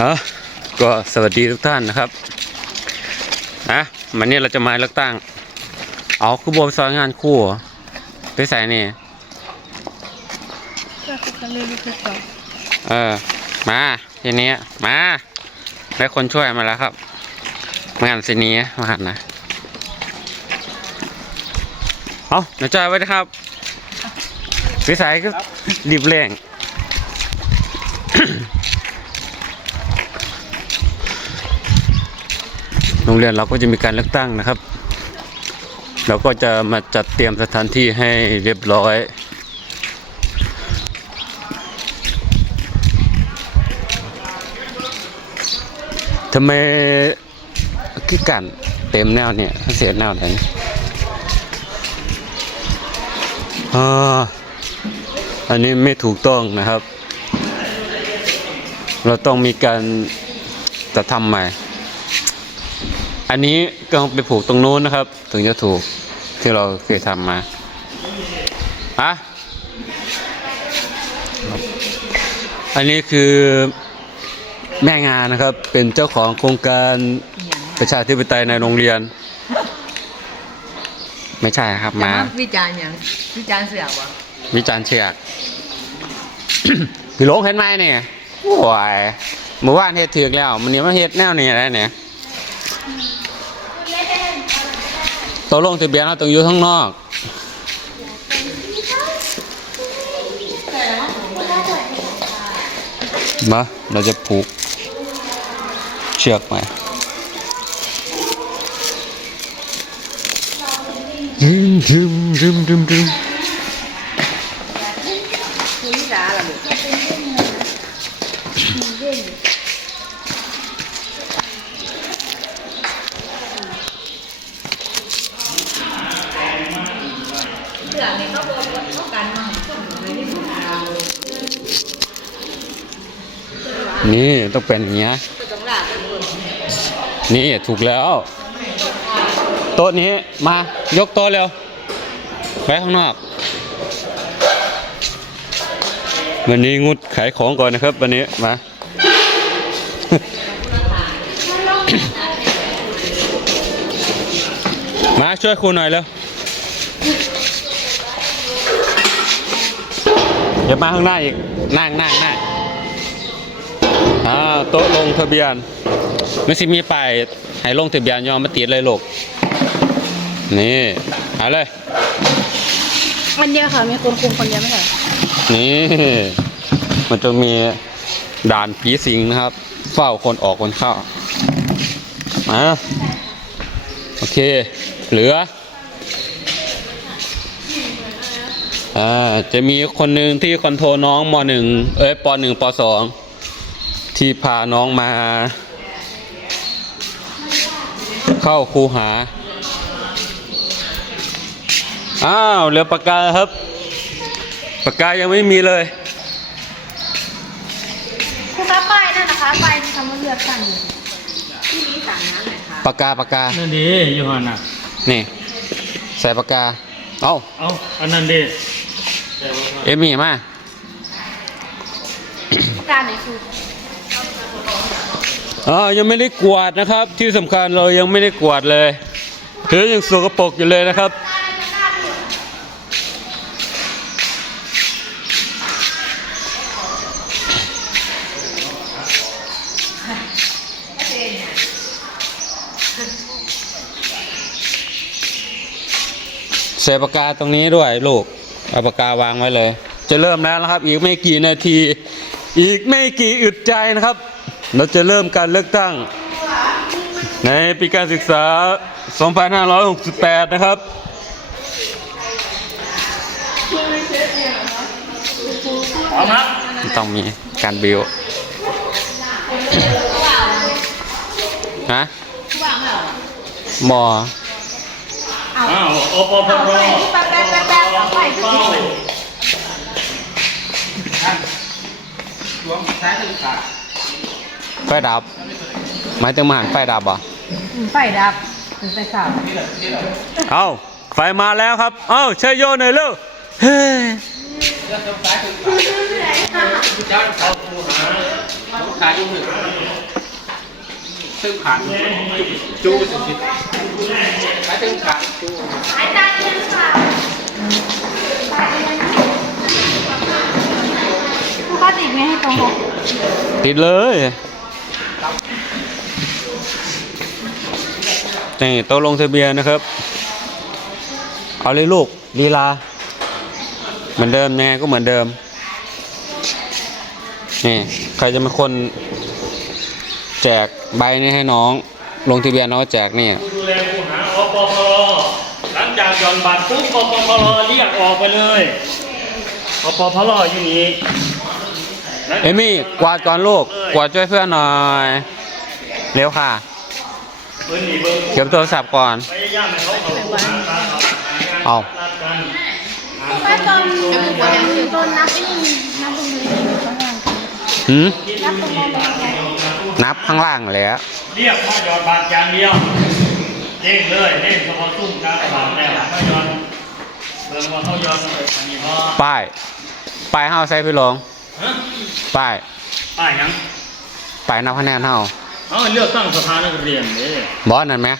ฮะก็สวัสดีทุกท่านนะครับนะวันนี้เราจะมาเลือกตั้ง เอาคือบวซอยงานคู่เหรอไปใส่นี่เพื่อเขาเรียนรู้สึกต่อเออ มาทีนี้มาได้คนช่วยมาแล้วครับมางานสินี้มาหัดนะ เอาเดี๋ยวจ่ายไว้นะครับวิสัยก็รีบเร่ง รงเรียนเราก็จะมีการเลือกตั้งนะครับ เราก็จะมาจัดเตรียมสถานที่ให้เรียบร้อยทำไมคือกันเต็มแนวเนี่ยเสียแนวไหนอันนี้ไม่ถูกต้องนะครับ เราต้องมีการจะทำใหม่ อันนี้ก็ต้องไปผูกตรงโน้นนะครับ ถึงจะถูกที่เราเคยทำมาอะอันนี้คือแม่งานนะครับ เป็นเจ้าของโครงการประชาธิปไตยในโรงเรียน ไม่ใช่ครับมา วิจารณ์หยังวิจารณ์เสือกวะวิจารณ์เชียกพี่หลงเห็นไหมเนี่ยโอ้ยเมื่อวานเฮ็ดถึกแล้วมันนี้มาเฮ็ดแนวนี้อะไรเนี่ย ตกลงทะเบียนเราต้องอยู่ข้างนอก มา เราจะผูก เชือกไหมดึมดึมดึมดึมดึม คือวิจารณ์ละบุ นี่ต้องเป็นอย่างเงี้ยนี่ถูกแล้ว โต๊ะนี้มายกโต๊ะเร็วไปข้างนอก วันนี้งุดขายของก่อนนะครับ วันนี้มา มาช่วยครูหน่อยเร็ว ดี๋ยวมาข้างหน้าอีกนั่งนั่งนั่งอ่าโต๊ะลงทะเบียนไม่สิมีป้ายให้ลงทะเบียนยอมมาติดเลยลูกนี่เอาเลยมันเยอะค่ะมีคนคุมคนเดียวไม่ใช่เหรอนี่มันจะมีด่านผีสิงนะครับ เฝ้าคนออกคนเข้ามาโอเค เหลือ อ่าจะมีคนหนึ่งที่คอนโทรลน้องมหนึ่งเอ้ยปหนึ่งปสองที่พาน้องมา เข้าคูหา อ้าวเหลือปากกาครับปากกายังไม่มีเลยคุณคะป้ายนั่นนะคะป้ายที่คำว่าเลือกตั้งอยู่ที่นี้สั่งน้ำหน่อยค่ะปากกาปากกานั่นดีอยู่หันอะนี่ ใส่ปากกา เอ้าเอาอันนั้นดี เอมี่มาการไหนคืออ๋อยังไม่ได้กวาดนะครับ ที่สำคัญเรายังไม่ได้กวาดเลยถือยังสกปรกอยู่เลยนะครับใส่ปากกาตรงนี้ด้วยลูก เอาปากกาวางไว้เลย จะเริ่มแล้วนะครับ อีกไม่กี่นาที อีกไม่กี่อึดใจนะครับ เราจะเริ่มการเลือกตั้ง ในปีการศึกษา 2568 นะครับพร้อมครับต้องมีการบิวฮะหมออ้าวอปพร แป๊บแป๊บแป๊บแป๊บเอาไปขึ้นเป้าไฟดับหมายถึงมหันไฟดับเหรอะไฟดับถึงไฟสาวเอ้าไฟมาแล้วครับ เอ้าเชยโยหน่อยเร็วเฮ้ยขายจุ้งหนึ่งซึ่งขาดจูสุดขายซึ่งขาดจูผู้ค้าติดไม่ให้ตรงเขาติดเลยนี่โต๊ะลงทะเบียนนะครับ เอาเลยลูกลีลา เหมือนเดิมยังไงก็เหมือนเดิม นี่ ใครจะเป็นคน แจกใบนี้ให้น้อง ลงทะเบียนน้องแจกนี่ดูแลผู้หาอปพลหลังจากหย่อนบัตรปุ๊บอปพลเรียกออกไปเลยอปพลอยู่นี่ เอมี่กวาดก่อนลูกกวาดช่วยเพื่อนหน่อยเร็วค่ะเก็บโทรศัพท์ก่อนเอาถ้าตอนจะบุกว่าอย่างต้นนับไม่มีนับตรงนี้หืมนับตรงนี้นับข้างล่างแหล้วเรียกมาหย่อนบัตรอย่างเดียวเด้งเลยเด้งเฉพาะซุ่มกลางกระบาดแล้วมาหย่อนเบิ่งว่าเขายอนอันนี้บ่ป้ายป้ายเฮาใส่พี่ลง ฮะป้ายป้ายหยังป้ายนับคะแนนเฮาเอาเลือกตั้งสภานักเรียนเด้บอสนั่นไหม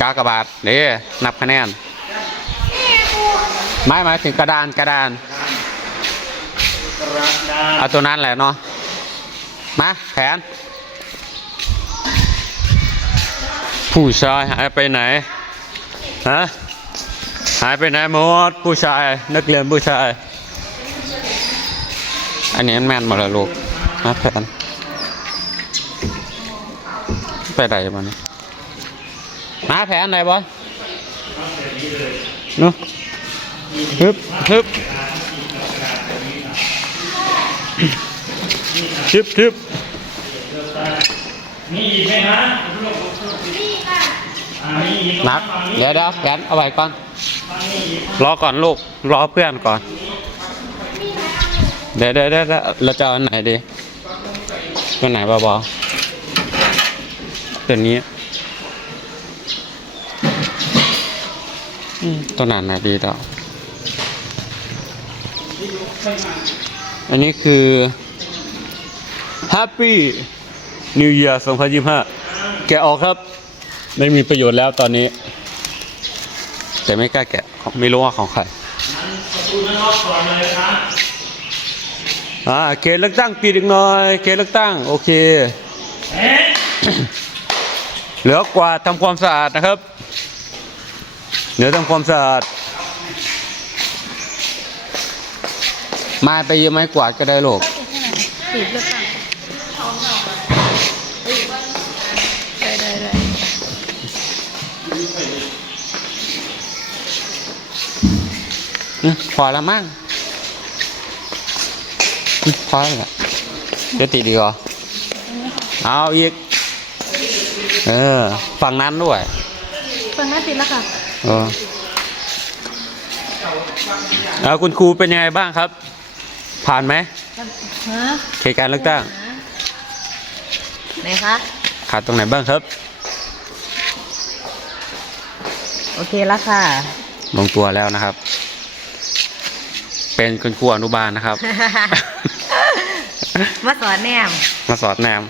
กากบาทเด้นับคะแนนไม่หมายถึงกระดานกระดานกระดาษเอาตัวนั้นแหละเนาะมาแผน ผู้ชายหายไปไหนฮะหายไปไหนหมดผู้ชายนักเรียนผู้ชาย อันนี้มันแม่นหมดแล้วลูกมาแผนไปไหนมาเนี่ยมาแผนไหนบอสเนาะฮึบฮึบฮึบฮึบมีอีกไหมฮะอ่ามีอีกนับฝั่งนี้เดี๋ยวเดี๋ยวแผนเอาไว้ก่อนฝั่งนี้อีกรอก่อนลูก รอเพื่อนก่อน เดี๋ยวเดี๋ยวเดี๋ยวเราจะเอาอันไหนดีตัวไหนบอบอตัวนี้ตัวไหนไหนดีต่ออันนี้คือ Happy New Year 2025 แกะออกครับ ไม่มีประโยชน์แล้วตอนนี้ แต่ไม่กล้าแกะ ไม่รู้ว่าของใคร อกก่อเลยนะอ่าเขตเลือกตั้งปีอีกหน่อยเขตเลือกตั้งโอเค เหลือกวาดทำความสะอาดนะครับ เหลือทำความสะอาดมาไปยืมไม้กวาดก็ได้ลูกติดเลือกตั้งได้ได้ได้พอแล้วมั้ง พอแล้วแหละเดี๋ยวติดดีกว่าเอาอีก เออ ฝั่งนั้นด้วยฟังหน้าติดแล้วค่ะเออเอาคุณครูเป็นยังไงบ้างครับ ผ่านไหมฮะเขตการเลือกตั้งไหนคะขาดตรงไหนบ้างครับ โอเคแล้วค่ะ ลงตัวแล้วนะครับ เป็นคุณครูอนุบาลนะครับ มาสอนแนมมาสอดแนม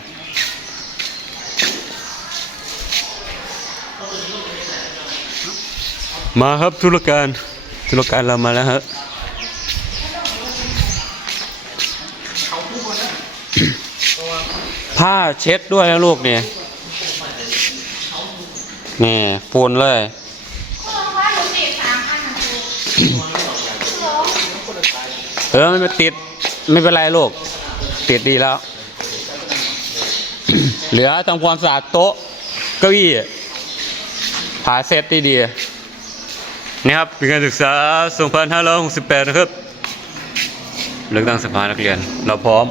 มาครับธุรการธุรการเรามาแล้วฮะผ้าเช็ดด้วยนะลูกเนี่ยนี่ปูนเลย เออไม่เป็นติดไม่เป็นไรลูกติดดีแล้ว เหลือทำความสะอาดโต๊ะเก้าอี้ผาเซตดีๆนี่ครับเป็นการศึกษา 2568 นะครับเลือกตั้งสภานักเรียน เราพร้อม